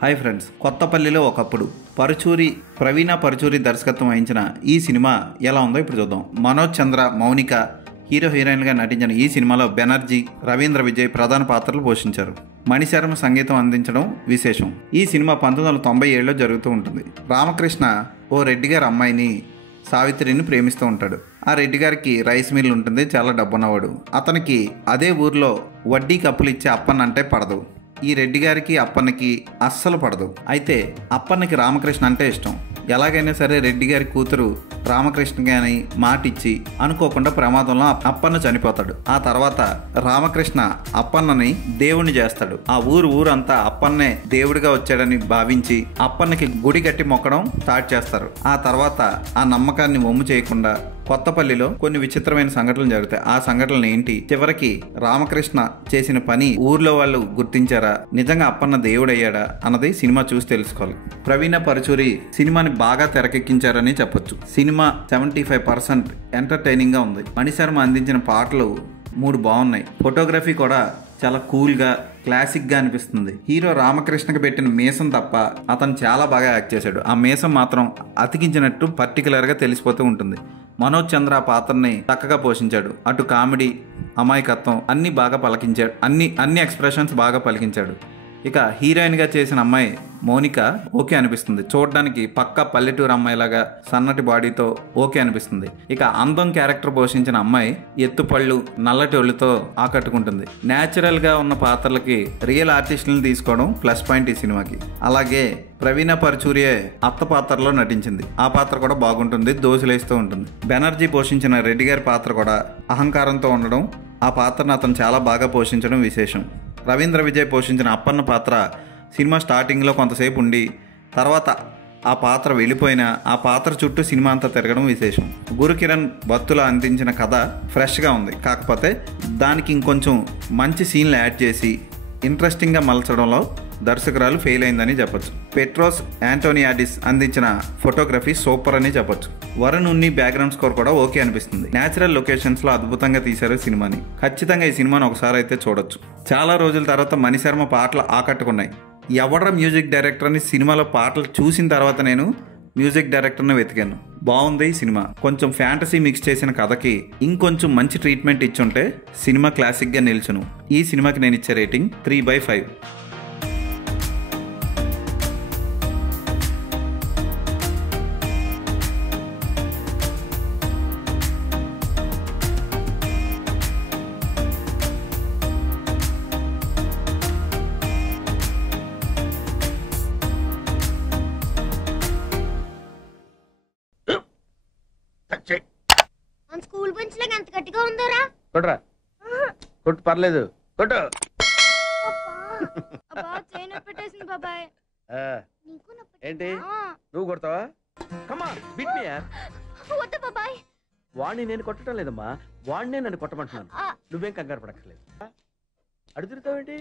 Hi friends, కొత్తపల్లిలో ఒకప్పుడు ప్రవీణ పరుచూరి దర్శకత్వం వహించిన ఈ సినిమా ఎలా ఉందో ఇప్పుడు చూద్దాం. మనోజ్ చంద్ర, మౌనిక హీరో హీరోయిన్గా నటించిన ఈ సినిమాలో బెనర్జీ, రవీంద్ర విజయ్ ప్రధాన పాత్రలు పోషించారు. మణిశర్మ సంగీతం అందించడం విశేషం. ఈ సినిమా 1997లో జరుగుతూ ఉంటుంది. రామకృష్ణ ఓ రెడ్డి గారి అమ్మాయిని సావిత్రిని ప్రేమిస్తూ ఉంటాడు. ఆ రెడ్డి గారికి రైస్ మిల్ ఉంటుంది, చాలా డబ్బున్నవాడు. అతనికి అదే ఊర్లో వడ్డీకి అప్పులు ఇచ్చే అప్పన్న అంటే పడదు. ఈ రెడ్డి గారికి అప్పన్నకి అస్సలు పడదు. అయితే అప్పన్నకి రామకృష్ణ అంటే ఇష్టం. ఎలాగైనా సరే రెడ్డి గారి కూతురు రామకృష్ణకి అని మాటిచ్చి అనుకోకుండా ప్రమాదంలో అప్పన్న చనిపోతాడు. ఆ తర్వాత రామకృష్ణ అప్పన్నని దేవుణ్ణి చేస్తాడు. ఆ ఊరంతా అప్పన్నే దేవుడిగా వచ్చాడని భావించి అప్పన్నకి గుడి కట్టి మొక్కడం స్టార్ట్ చేస్తారు. ఆ తర్వాత ఆ నమ్మకాన్ని వమ్ము చేయకుండా కొత్తపల్లిలో కొన్ని విచిత్రమైన సంఘటనలు జరుగుతాయి. ఆ సంఘటనలు ఏంటి, చివరికి రామకృష్ణ చేసిన పని ఊర్లో వాళ్ళు గుర్తించారా, నిజంగా అప్పన్న దేవుడయ్యాడా అన్నది సినిమా చూసి తెలుసుకోవాలి. ప్రవీణ పరుచూరి సినిమాని బాగా తెరకెక్కించారని చెప్పొచ్చు. సినిమా 75% ఎంటర్టైనింగ్ గా ఉంది. మణిశర్మ అందించిన పాటలు 3 బాగున్నాయి. ఫోటోగ్రఫీ కూడా చాలా కూల్గా క్లాసిక్గా అనిపిస్తుంది. హీరో రామకృష్ణకి పెట్టిన మీసం తప్ప అతను చాలా బాగా యాక్ట్ చేశాడు. ఆ మీసం మాత్రం అతికించినట్టు పర్టికులర్గా తెలిసిపోతూ ఉంటుంది. మనోజ్ చంద్ర పాత్రని చక్కగా పోషించాడు. అటు కామెడీ, అమాయకత్వం అన్నీ బాగా పలికించాడు. అన్ని ఎక్స్ప్రెషన్స్ బాగా పలికించాడు. ఇక హీరోయిన్గా చేసిన అమ్మాయి మౌనిక ఓకే అనిపిస్తుంది. చూడడానికి పక్కా పల్లెటూరు అమ్మాయిలాగా సన్నటి బాడీతో ఓకే అనిపిస్తుంది. ఇక అందం క్యారెక్టర్ పోషించిన అమ్మాయి ఎత్తుపళ్ళు, నల్లటి ఒళ్ళుతో ఆకట్టుకుంటుంది. న్యాచురల్గా ఉన్న పాత్రలకి రియల్ ఆర్టిస్టులను తీసుకోవడం ప్లస్ పాయింట్ ఈ సినిమాకి. అలాగే ప్రవీణ పరుచూరియే అత్త పాత్రలో నటించింది. ఆ పాత్ర కూడా బాగుంటుంది, దోసులేస్తూ ఉంటుంది. బెనర్జీ పోషించిన రెడ్డి గారి పాత్ర కూడా అహంకారంతో ఉండడం, ఆ పాత్రను అతను చాలా బాగా పోషించడం విశేషం. రవీంద్ర విజయ్ పోషించిన అప్పన్న పాత్ర సినిమా స్టార్టింగ్లో కొంతసేపు ఉండి తర్వాత ఆ పాత్ర వెళ్ళిపోయినా ఆ పాత్ర చుట్టూ సినిమా అంతా తిరగడం విశేషం. గురుకిరణ్ బత్తుల అందించిన కథ ఫ్రెష్గా ఉంది. కాకపోతే దానికి ఇంకొంచెం మంచి సీన్లు యాడ్ చేసి ఇంట్రెస్టింగ్గా మలచడంలో దర్శకురాలు ఫెయిల్ అయిందని చెప్పొచ్చు. పెట్రోస్ యాంటోనియాడిస్ అందించిన ఫోటోగ్రఫీ సూపర్ అని చెప్పొచ్చు. వరుణ్ ఉన్ని బ్యాక్గ్రౌండ్ స్కోర్ కూడా ఓకే అనిపిస్తుంది. న్యాచురల్ లొకేషన్స్లో అద్భుతంగా తీశారు సినిమాని. ఖచ్చితంగా ఈ సినిమాని ఒకసారి అయితే చూడొచ్చు. చాలా రోజుల తర్వాత మణిశర్మ పాటలు ఆకట్టుకున్నాయి. ఎవడ్రా మ్యూజిక్ డైరెక్టర్ అని సినిమాలో పాటలు చూసిన తర్వాత నేను మ్యూజిక్ డైరెక్టర్ని వెతికాను. బాగుంది ఈ సినిమా. కొంచెం ఫ్యాంటసీ మిక్స్ చేసిన కథకి ఇంకొంచెం మంచి ట్రీట్మెంట్ ఇచ్చుంటే సినిమా క్లాసిక్గా నిల్చును. ఈ సినిమాకి నేను ఇచ్చే రేటింగ్ 3/5. స్కూల్ బెంచ్ లాగా ఎంత గట్టిగా ఉందోరా. కొట్రా, కొట్టు, పర్లేదు, కొట్టు. బాబాయ్ ఏంటి నువ్వు కొడతావా? కమా బిట్ మీ యార్. వద్దు బాబాయ్. వాడిని నేను కొట్టడం లేదమ్మా, వాడినే నన్ను కొట్టమంటున్నాను. నువ్వేం కంగారు పడక్కర్లేదు. అడుగుతావేంటి?